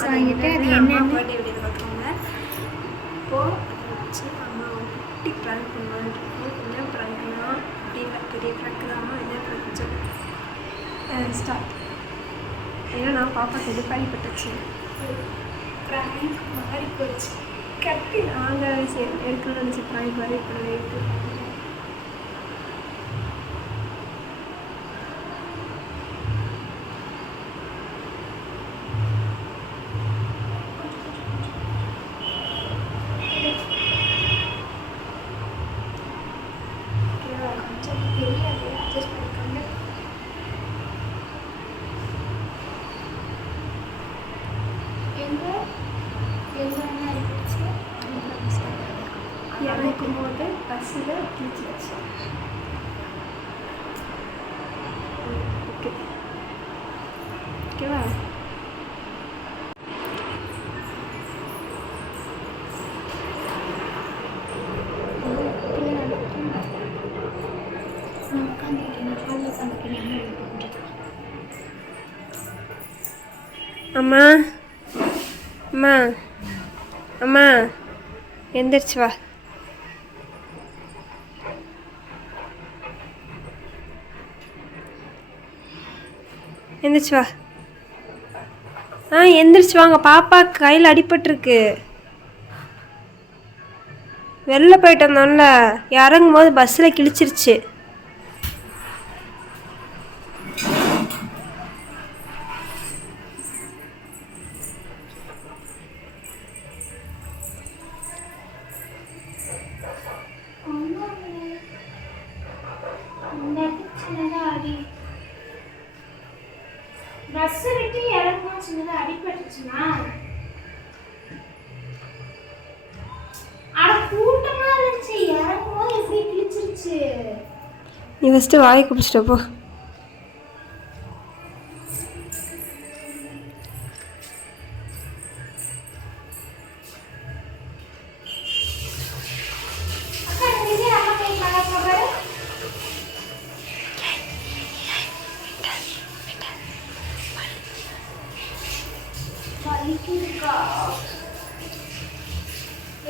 Things வாங்கிட்டு அது என்ன பர்த்டே வீடியோ பார்க்குறவங்க இப்போது அதை வச்சு அம்மா குட்டி ப்ராங்க் பண்ணுவாங்க. என்ன ப்ராங்க்னா அப்படி இல்லை, பெரிய ப்ராங்க் தான். என்ன ப்ராங்க் ஸ்டார்ட். ஏன்னா நான் பாப்பா கெடுப்பாடிப்பட்டுச்சு. ப்ராங்க் மாறி போச்சு. கட்டி நாங்கள் சரி எடுக்கணும்னு நினச்சி ப்ராங்க் மாதிரி இப்போ இறக்கும் போது பஸ்ஸில் கிழிச்சிச்சு. ஓகே ஓகேவா? அம்மா அம்மா அம்மா எந்திரிச்சு வா. எந்திரிச்சு வா. எந்திரிச்சு வாங்க. பாப்பா கையில் அடிபட்டுருக்கு. வெளில போயிட்டு வந்தோம்ல, இறங்கும் போது பஸ்ஸில் கிழிச்சிருச்சு. பஸ் விட்டு இறங்கும் சின்னதா அடிபட்டுச்சுன்னா அட கூட்டமா இருந்துச்சு. இறங்கும் போது எப்படி கிழிச்சிருச்சு. நீ ஃபஸ்ட்டு வாய் குடிச்சிட்ட போ.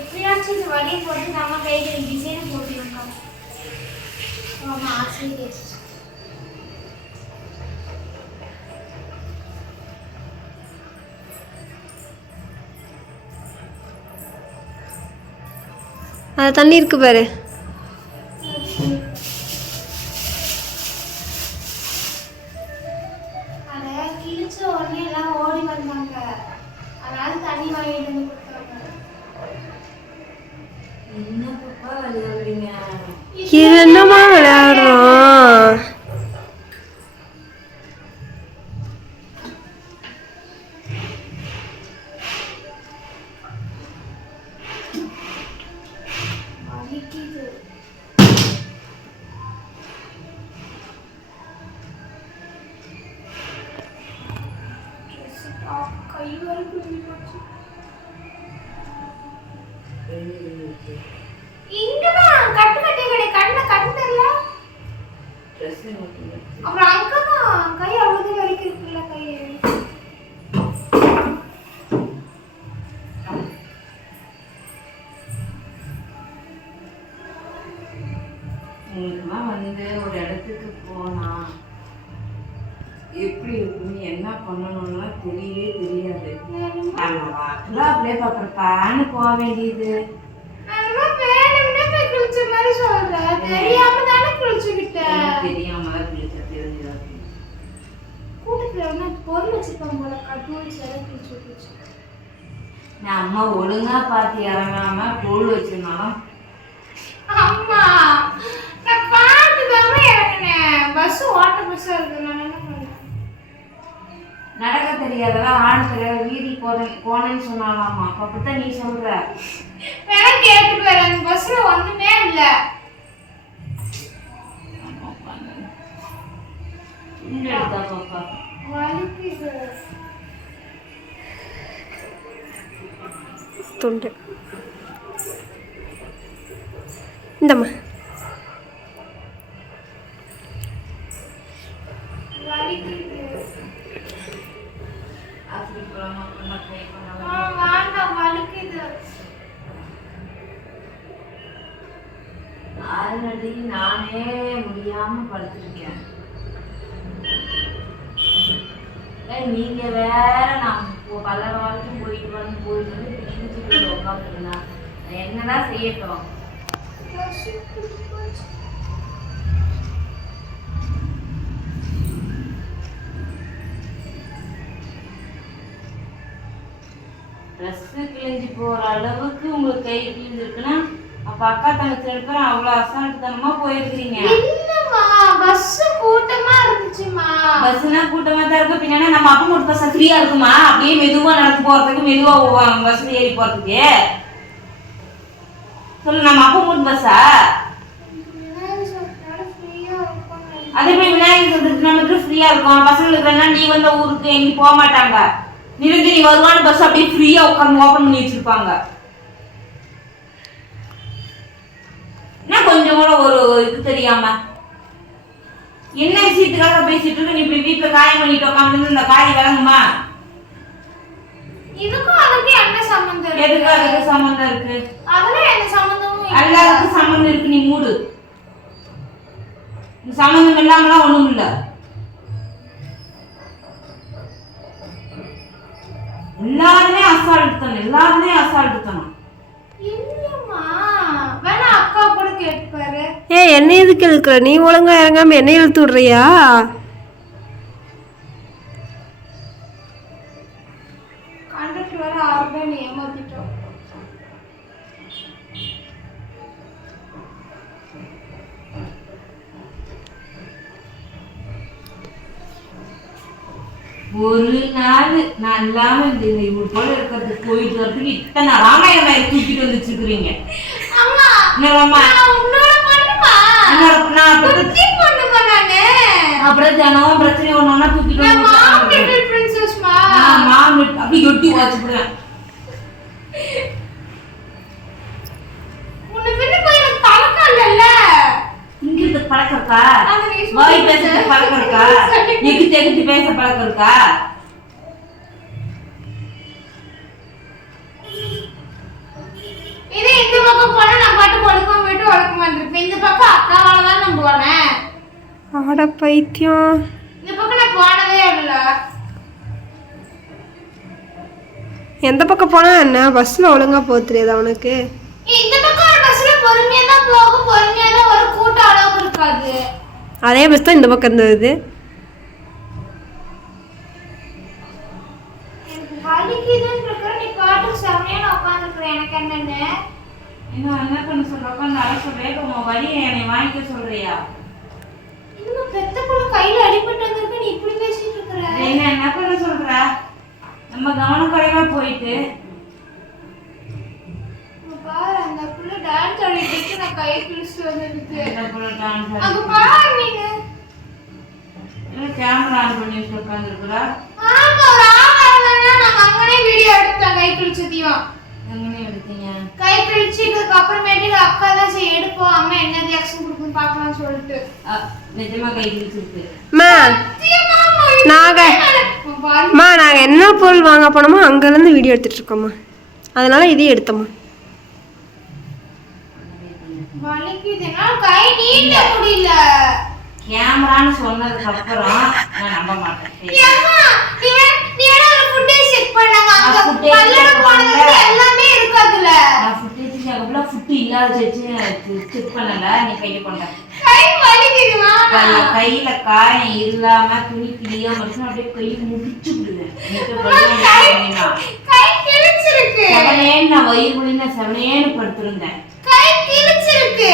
எப்படியாச்சும் இந்த வலியை போட்டு நம்ம கையில் டிசைன் போட்டுருக்கோம். ஆமாம் ஆசை. அது தண்ணி இருக்கு பாரு. அதை கிழிச்ச உடனே எல்லாம் ஓடி வந்தாங்க. அதனால தண்ணி வாங்கிட்டு வந்து கொடுத்தாங்க. இது என்னமா விளையாடுறோம்? கை வரைக்கும் இங்கதான் கட்டு கட்டே கடை கண்ணை கட்டுல. அப்புறம் அங்கதான் கை அவ்வளவு வரைக்கும் இருக்குல்ல. கை வந்து ஒரு இடத்துக்கு போனா எப்படி இருக்குன்னு என்ன பண்ணணும்னா தெரியவே தெரியாது. அப்படியே பாக்குறப்பான்னு போக வேண்டியது. தெரியாம தானே குளிச்சுக்கிட்டேன். தெரியாம குளிச்ச தெரிஞ்சதா கூட்டத்துல பொருள் வச்சிருப்பாங்க போல. கட்டூரி சேர குளிச்சு நான் அம்மா ஒழுங்கா பார்த்து இறங்காம பொருள் வச்சிருந்தாலும். அம்மா நான் பார்த்துதாம இறங்கினேன். பஸ் ஓட்ட பஸ்ஸா இருக்கு. நான் என்ன பண்ணேன்? நடக்க தெரியாதெல்லாம் ஆண் தெரியாது. வீதி போனேன்னு சொன்னாலாமா. அப்படித்தான் நீ சொல்ற. வேணா கேட்டு போயிரு. அந்த பஸ்ல ஒண்ணுமே இல்ல. பாப்பா வலிக்குது துண்டு. இந்தம்மா வலிக்குது. ஆஸ்பத்திரி போலாமா? வேண்டாம் வலிக்குது. ஆல்ரெடி நானே முடியாம படுத்திருக்கேன். நீங்க வேற நான் பல வாழ்க்கையும் போயிட்டு வந்து உட்காந்துருந்தா என்னதான் செய்யட்டும். ட்ரெஸ் கிழிஞ்சு போற அளவுக்கு உங்க கை கிழிஞ்சிருக்குன்னா அப்ப அக்கா தங்கச்சி எடுக்கிற அவ்வளவு அசால்ட்டுத்தனமா போயிருக்கீங்க. இல்லம்மா பஸ் கூட்டமா இருந்துச்சுமா. பஸ்னா கூட்டமா தான் இருக்கு. பின்னாடி நம்ம அப்பா மட்டும் பஸ் ஃப்ரீயா இருக்குமா? அப்படியே மெதுவா நடந்து போறதுக்கு மெதுவா பஸ்ல ஏறி போறதுக்கு சொல்லு. நம்ம அப்பா மட்டும் பஸ்ஸா? அதே மாதிரி விநாயகர் சதுர்த்தி நமக்கு ஃப்ரீயா இருக்கும். பசங்களுக்கு இருக்கிறனா நீ வந்த ஊருக்கு எங்கேயும் போக மாட்டாங்க. நிரஞ்சனி வருவான பஸ் அப்படியே ஃப்ரீயா உட்காந்து ஓபன் பண்ணி வச்சிருப்பாங்க. என்ன கொஞ்சம் கூட ஒரு இது தெரியாம என்ன விஷயத்துக்காக பேசிட்டு இருக்க? நீ இப்படி வீட்டுல காயம் பண்ணிட்டு உட்காந்து இந்த காய் விளங்குமா? இதுக்கும் அதுக்கு என்ன சம்பந்தம்? எதுக்கு அதுக்கு சம்பந்தம் இருக்கு? அதெல்லாம் என்ன சம்பந்தமும் இல்ல. எல்லாருக்கும் சம்பந்தம் இருக்கு. நீ மூடு. சம்பந்தம் இல்லாமலாம் ஒண்ணும் இல்ல. எல்லாருமே அசால்ட்டுத்தனம். இல்லம்மா வேணா அக்கா கூட கேட்பாரு. என்ன எதுக்கு இழுக்கிற? நீ ஒழுங்கா இறங்காம என்ன இழுத்து விடுறியா? கண்டக்டர் வேற 6 ரூபாய் ஏமாத்திட்டோம். ஒரு நாள் நான் இல்லாம இந்த இவ்வளவு போல இருக்கிறது போயிட்டு வரதுக்கு இத்தனை ராமாயணம் தூக்கிட்டு வந்து வச்சிருக்கிறீங்க. அப்புறம் தினம் பிரச்சனை ஒண்ணு தூக்கிட்டு அப்படி ஒட்டி வாச்சுக்கிறேன். இங்கிருந்து பழக்கம் இருக்கா? வாய் பேசுறது பழக்கம் இருக்கா? எகிட்டு எகிட்டு பேச பழக்கம் இருக்கா? இதே இந்த பக்கம் போனா நான் பாட்டு ஒழுக்கம் போயிட்டு ஒழுக்கம் வந்திருப்பேன். இந்த பக்கம் அக்காவால தான் நான் போனேன். ஆட பைத்தியம். இந்த பக்கம் நான் போனதே இல்ல. எந்த பக்கம் போனா என்ன? பஸ்ல ஒழுங்கா போக தெரியாது அவனுக்கு. இந்த பக்கம் ஒரு பஸ்ல பொறுமையா தான் போகும், பொறுமையா தான் ஒரு கூட்ட அளவுக்கு இருக்காது. அதே பஸ் தான் இந்த பக்கம் இருந்தது. எனக்கு வலிக்குதுன்னு இருக்கிற நீ பாட்டு செமையான உட்காந்துருக்குற. எனக்கு என்னன்னு இன்னும் என்ன பண்ண சொல்ற? உட்காந்து அரை சொல்றேன். உன் வழியை என்னை வாங்கிக்க சொல்றியா? இன்னும் பெத்த புள்ள கையில அடிபட்டு வந்திருக்கு. நீ இப்படி பேசிட்டு இருக்கிற. என்ன பண்ண சொல்ற? நம்ம கவனம் குறைவா போயிட்டு பாரு அந்த புள்ள டான்ஸ் ஆடிட்டு நான் கை கிழிச்சு வந்திருக்கு. அந்த புள்ள டான்ஸ் அங்க பாரு நீங்க. கேமரா ஆன் பண்ணி வச்சு உட்காந்துருக்குறா. ஆமா ஒரு ஆவறனா நான் அங்கனே வீடியோ எடுத்தேன் கை கிழிச்சதையும். எங்கனே எடுத்தீங்க? கை கிழிச்சிட்டதுக்கு அப்புறமேட்டு அக்கா தான் சரி எடுப்போம் அம்மா என்ன ரியாக்ஷன் கொடுக்குன்னு பார்க்கலாம்னு சொல்லிட்டு. நிஜமா கை கிழிச்சிருக்கு. நாங்க என்ன பொருள் வாங்க போனோமோ அங்கேருந்து வீடியோ எடுத்துட்டு இருக்கோம்மா. அதனால இதையும் எடுத்தோம்மா. வலிக்குதுன்னா கை நீட்ட முடியல. கேமரான்னு சொன்னதுக்கு அப்புறம் நான் நம்ப மாட்டேன். ஏம்மா நீ வேற ஒரு ஃபுட்டேஜ் செக் பண்ணாங்க அங்க பல்லட போனது எல்லாமே இருக்கு அதுல. நான் ஃபுட்டேஜ் அவ்வளவு ஃபுட் இல்லாத செக் பண்ணல. நீ கையில கொண்ட கை வலிக்குதுமா. கையில காயம் இல்லாம துணி கிளியா மட்டும் அப்படியே கை முடிச்சு விடுவேன். கை கிழிச்சிருக்கு. செவனேன்னு நான் வயிறு குளிர்ந்த செவனேன்னு படுத்திருந்தேன். கை கிழிச்சிருக்கு.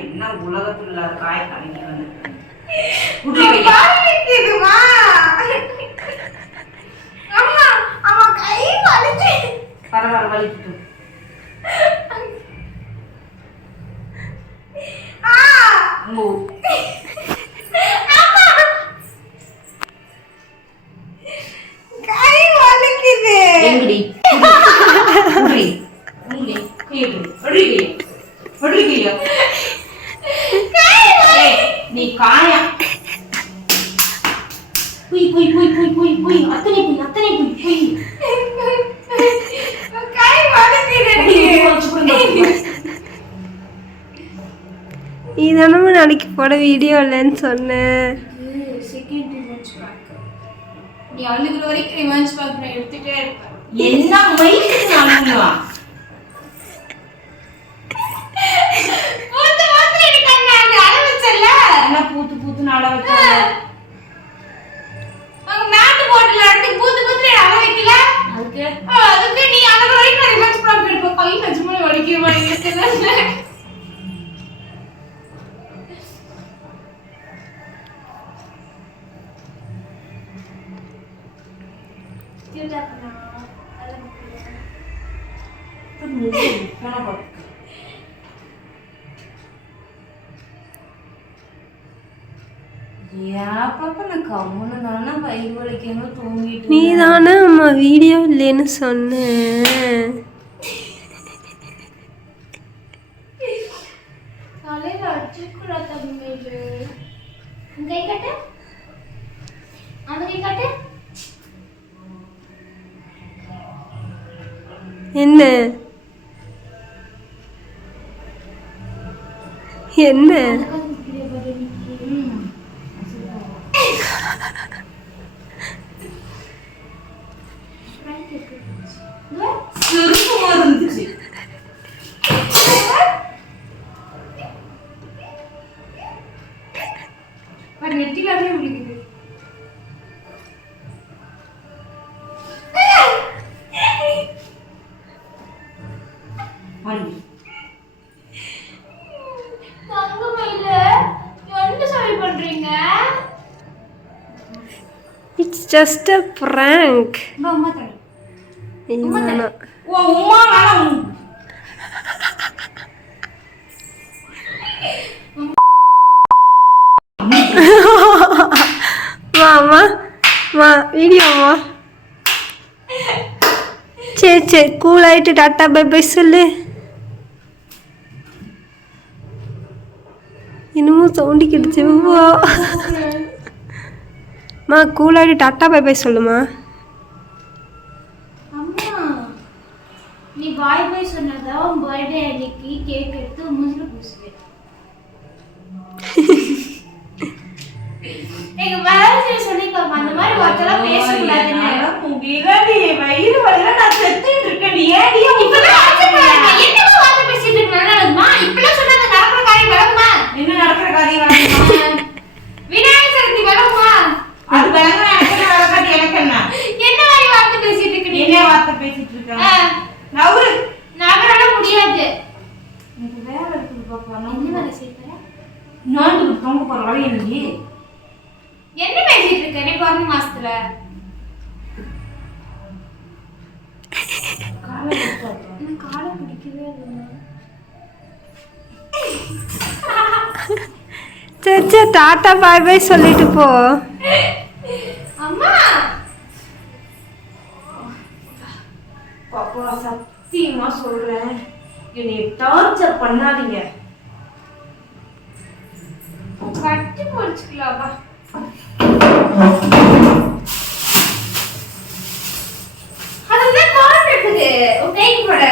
என்ன உலகத்துல இல்லாத காய் கலங்கி வந்து அம்மா அம்மா நாயா புய் புய் புய் புய் புய் புய் அத்தனை புய் புய் கை வலிக்குதுடி. இதனமும் நாளைக்கு போட வீடியோ இல்லைன்னு சொன்னேன். Second revenge back. நீ அழுகுற வரைக்கும் ரிவெஞ்ச் பேக் நான் எடுத்துட்டே இருப்பேன். என்ன மயிலுக்கு நானுங்களா பூத்து பூத்து எனக்கு அங்க அழ வச்சல. என்ன பூத்து நாள வச்சாங்க அங்க மேட் போர்ட்ல எடுத்து பூத்து பூத்து அழ வைக்கல. அதுக்கு நீ அழுகுற வரைக்கும் நான் ரிவெஞ்ச் பேக் எடுப்பேன். கை நிஜமா வலிக்குது வலிக்குது. நீ தானே அம்மா வீடியோ இல்லைன்னு சொன்ன. தலையில அடிச்சுக்குறா தம்பிது. கை கட்டு. அந்த கை கட்டு. என்ன என்ன நெத்திலாவே முடிக்குது. தங்கமயில என்ன சொல்லி பண்றீங்க? It's just a prank. அம்மா தண்ணி. ஓ உம்மா வேணாம். மா வீடியோமா. சரி கூல் ஆயிட்டு டாட்டா பை பை சொல்லு. இன்னமும் சவுண்டி கிடுச்சு. மா கூல் ஆயிட்டு டாட்டா பை பை சொல்லுமா. அம்மா நீ பாய் பாய் சொன்னதா உன் பர்த்டே அன்னைக்கு கேக் எடுத்து மூஞ்சில பூசுவேன். எங்க பேரண்ட்ஸ் சொல்லிருக்காங்க அந்த மாதிரி வார்த்தை பேச கூடாதுன்னு. முடியலடி வயிறு வலில நான் செத்துட்டு இருக்கேன். ஏடி இப்பவே ஆச்சரியப்படுறாங்க. என்னமா வார்த்தை பேசிட்டு இருக்க நல்லதுமா? இப்பலாம் சொன்னா அது நடக்கிற காரியம் விளங்குமா? என்ன நடக்கிற காரியம் விளங்குமா? விநாயகர் சதுர்த்தி விளங்குமா? அது விளங்குனா எனக்கு விளக்காட்டி எனக்கு என்ன மாதிரி வார்த்தை பேசிட்டு இருக்க நீ? என்ன வார்த்தை பேசிட்டு இருக்க? நவுரு நகரால முடியாது. எனக்கு வேலை இருக்குது பாப்பா. என்ன வேலை செய்யற? நான் தொங்க போற வழி என்னடி? என்ன பேசிட்டு இருக்க நீ பிறந்த மாசத்துல? எனக்கு காலை பிடிக்கவே இல்லை. சரி டாட்டா பாய் பாய் சொல்லிட்டு போ. அம்மா பாப்பா சத்தியமா சொல்றேன், என்னை டார்ச்சர் பண்ணாதீங்க. கட்டி முடிச்சுக்கலாமா? அதுதான் கால் இருக்குது உன் கைக்கு போட.